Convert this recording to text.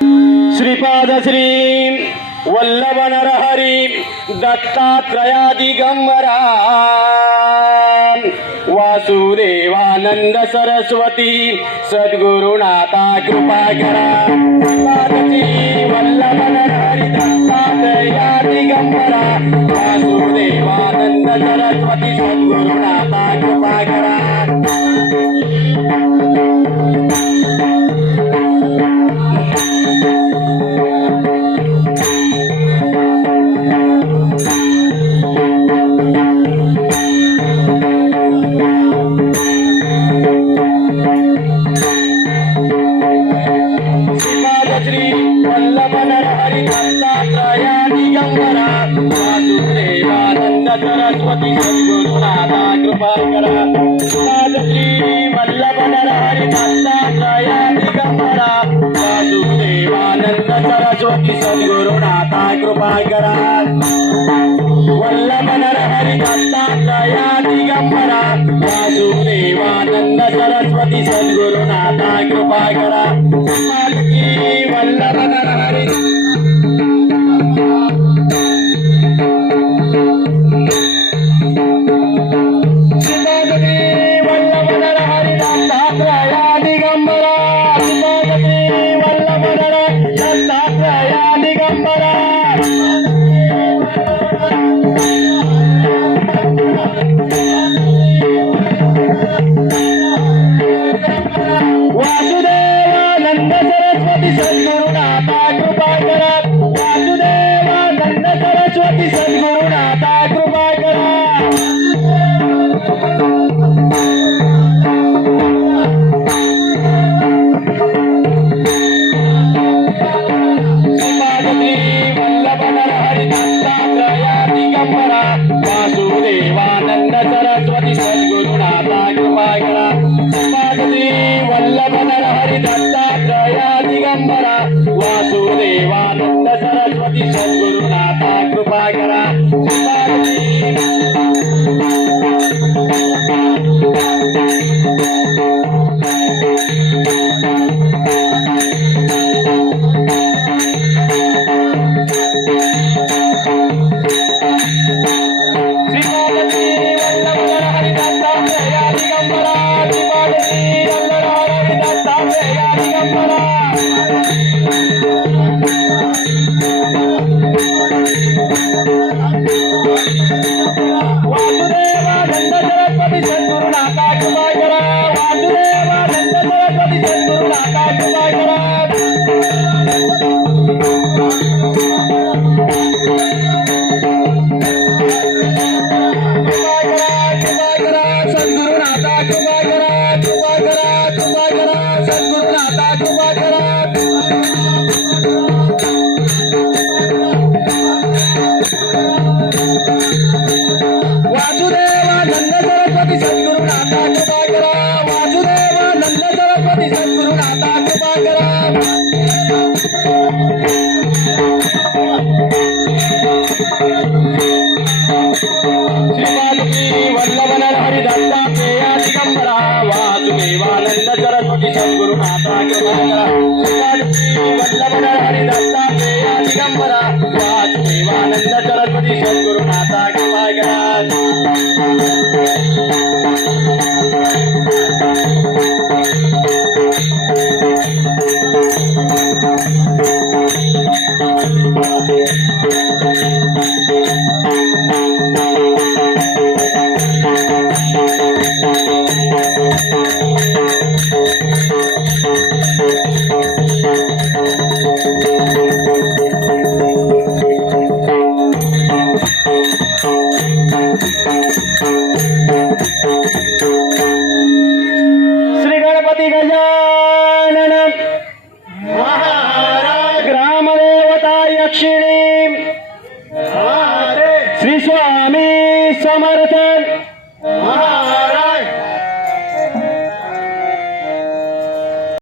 श्रीपाद श्री वल्लभ नरहरी दत्तात्रयादिगंबरा वासुदेवानंद सरस्वती सद्गुरुनाथा कृपा करा वल्लभ श्री वल्लभन हरि दत्तात्रया दिगंबरा वासुदेवानंद सरस्वती सद्गुरुनाथा कृपाकरा। नाथ श्री वल्लभन हरि दत्तात्रया दिगंबरा वासुदेवानंद सरस्वती सद्गुरुनाथा कृपाकरा। वल्लभन हरि दत्तात्रया दिगंबरा वासुदेवानंद सरस्वती सद्गुरुनाथा कृपाकरा। வல்லவன వాసుదేవానంద సరస్వతి సద్గురునాథ కృపాకర. Música దేవానంద సరస్వతి సంగురు హరిదత్త దేవానంద సరస్వతి श्री स्वामी समर्थ।